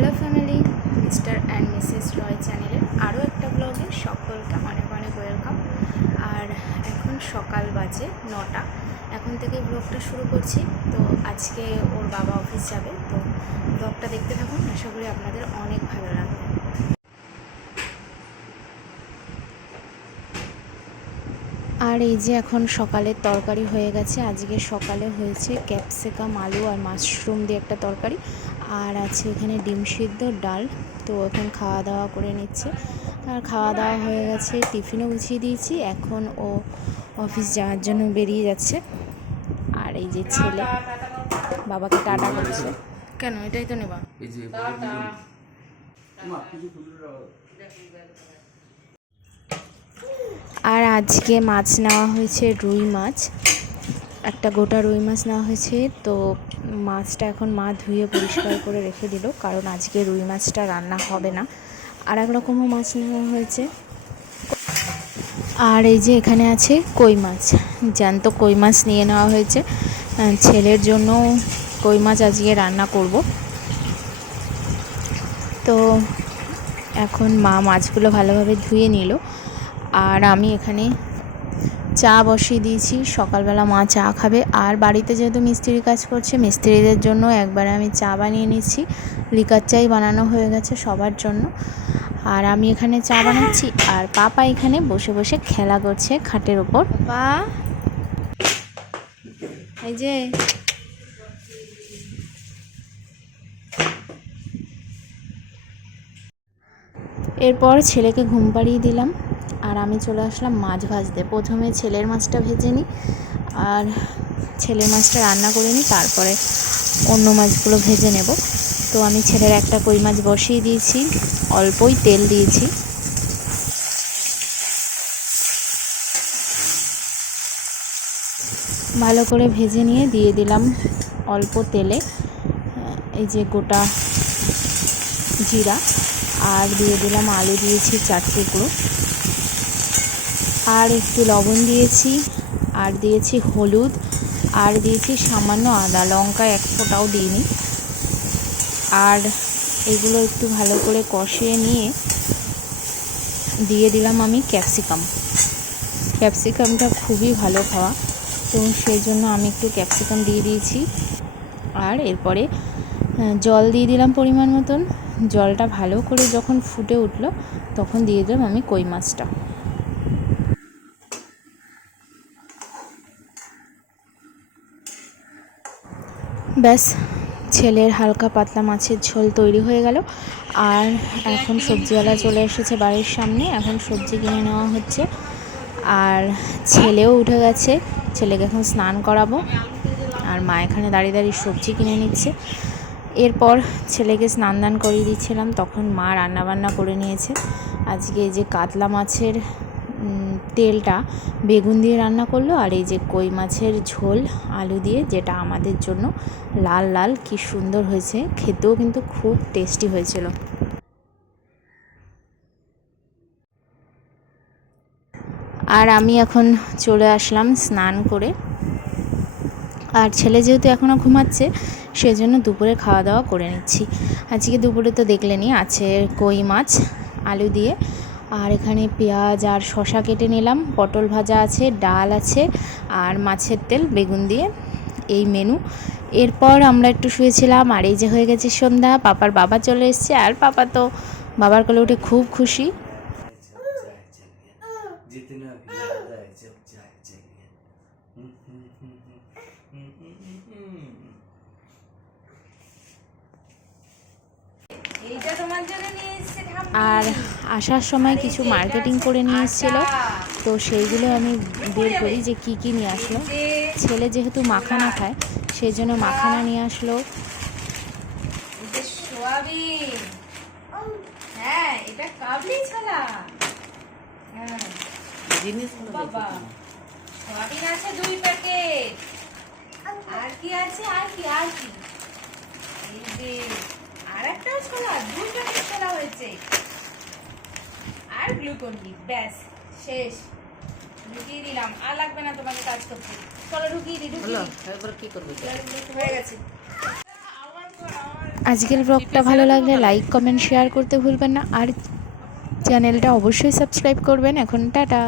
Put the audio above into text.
Hello family mister and missus Roy চ্যানেলের আরও একটা ব্লগে সকলকে অনেক অনেক ওয়েলকাম আর এখন সকাল বাজে নটা। এখন থেকে ব্লগটা শুরু করছি। তো আজকে ওর বাবা অফিস যাবে। তো ব্লগটা দেখতে থাকুন। আশা করি আপনাদের অনেক ভালো লাগবে। আর এই যে এখন সকালের তরকারি হয়ে গেছে। আজকে সকালে হয়েছে ক্যাপসিকাম আলু আর মাশরুম দিয়ে একটা তরকারি। আর আছে এখানে ডিম সিদ্ধ ডাল। তো এখন খাওয়া দাওয়া করে নিচ্ছে। আর খাওয়া দাওয়া হয়ে গেছে টিফিনও গুছিয়ে দিয়েছি। এখন ও অফিস যাওয়ার জন্য বেরিয়ে যাচ্ছে। আর এই যে ছেলে বাবাকে টাটা করছে কেন? এটাই তো নেবা এই যে মা, কিছু খুচরো আর আজকে মাছ নেওয়া হয়েছে রুই মাছ। একটা গোটা রুই মাছ নেওয়া হয়েছে। তো মাছটা এখন মা ধুয়ে পরিষ্কার করে রেখে দিল, কারণ আজকে রুই মাছটা রান্না হবে না। আর এক রকমও মাছ নেওয়া হয়েছে। আর এই যে এখানে আছে কই মাছ। জ্যান্ত কই মাছ নিয়ে নেওয়া হয়েছে। ছেলের জন্য কই মাছ আজকে রান্না করব। তো এখন মা মাছগুলো ভালোভাবে ধুয়ে নিল। আর আমি এখানে চা বসিয়ে দিয়েছি। সকালবেলা মা চা খাবে। আর বাড়িতে যেহেতু মিস্ত্রি কাজ করছে মিস্ত্রিদের জন্য একবারে আমি চা বানিয়ে নিচ্ছি। লিকার চাই বানানো হয়ে গেছে সবার জন্য। আর আমি এখানে চা বানাচ্ছি। আর পাপা এখানে বসে বসে খেলা করছে খাটের ওপর। পা এই যে। এরপর ছেলেকে ঘুম পাড়িয়ে দিলাম। আর আমি চলে আসলাম মাছ ভাজতে। প্রথমে ছেলের মাছটা ভেজে নিই আর ছেলের মাছটা রান্না করে নিই, তারপরে অন্য মাছগুলো ভেজে নেব। তো আমি ছেলের একটা কই মাছ বসিয়ে দিয়েছি, অল্পই তেল দিয়েছি। ভালো করে ভেজে নিয়ে দিয়ে দিলাম অল্প তেলে, এই যে গোটা জিরা। আর দিয়ে দিলাম আলু দিয়েছি চার টুকরো আর একটু লবণ দিয়েছি, আর দিয়েছি হলুদ, আর দিয়েছি সামান্য আদা লঙ্কা এক ফোঁটাও দিইনি। আর এগুলো একটু ভালো করে কষিয়ে নিয়ে দিয়ে দিলাম আমি ক্যাপসিকাম। ক্যাপসিকামটা খুবই ভালো খাওয়া, তো সেই জন্য আমি একটু ক্যাপসিকাম দিয়ে দিয়েছি। আর এরপরে জল দিয়ে দিলাম পরিমাণ মতন। জলটা ভালো করে যখন ফুটে উঠল, তখন দিয়ে দিলাম আমি কই মাছটা। ব্যাস, ছেলের হালকা পাতলা মাছের ঝোল তৈরি হয়ে গেল। আর এখন সবজিওয়ালা চলে এসেছে বাড়ির সামনে। এখন সবজি কিনে নেওয়া হচ্ছে। আর ছেলেও উঠে গেছে। ছেলেকে এখন স্নান করাবো। আর মা এখানে দাঁড়িয়ে দাঁড়িয়ে সবজি কিনে নিচ্ছে। এরপর ছেলেকে স্নান দান করিয়ে দিচ্ছিলাম। তখন মা রান্নাবান্না করে নিয়েছে। আজকে যে কাতলা মাছের তেলটা বেগুন দিয়ে রান্না করল আর এই যে কই মাছের ঝোল, আলু দিয়ে, যেটা আমাদের জন্য লাল লাল, কি সুন্দর হয়েছে। খেতেও কিন্তু খুব টেস্টি হয়েছিল। আর আমি এখন চলে আসলাম স্নান করে। আর ছেলে যেহেতু এখনও ঘুমাচ্ছে, সেজন্য দুপুরে খাওয়া দাওয়া করে নিচ্ছি। আজকে দুপুরে তো দেখলেনই, আছে কই মাছ, আলু দিয়ে। আর এখানে পেঁয়াজ আর শশা কেটে নিলাম। পটল ভাজা আছে, ডাল আছে আর মাছের তেল, বেগুন দিয়ে এই মেনু এরপর আমরা একটু শুয়েছিলাম আর এই যে হয়ে গেছে সন্ধ্যা, পাপার বাবা চলে এসছে। আর পাপা তো বাবার কোলে উঠে খুব খুশি। আর আসার সময় কিছু মার্কেটিং করে নিয়ে এসেছিল তো সেইগুলো আমি বের করি যে কি কি নিয়ে আসলো। ছেলে যেহেতু মাখানা খায় সেই জন্য মাখানা নিয়ে আসলো। হ্যাঁ এটা কাবলি ছালা হ্যাঁ। বাবা সোয়াবিন আছে দুই প্যাকেট। আর কি আছে? আর কি আর কি? এই যে আর ছোলা প্যাকেট ছোলা হয়েছে। আর গ্লুকন ডি ব্যাস শেষ। ঢুকিয়ে দিলাম। আর লাগবে না তোমাকে কাজ করতে। চলো ঢুকিয়ে দিই ঢুকিয়ে এবার কি করবে? হয়ে গেছে। আজকের ব্লগটা ভালো লাগলে লাইক কমেন্ট শেয়ার করতে ভুলবেন না। আর চ্যানেলটা অবশ্যই সাবস্ক্রাইব করবেন। এখন টাটা।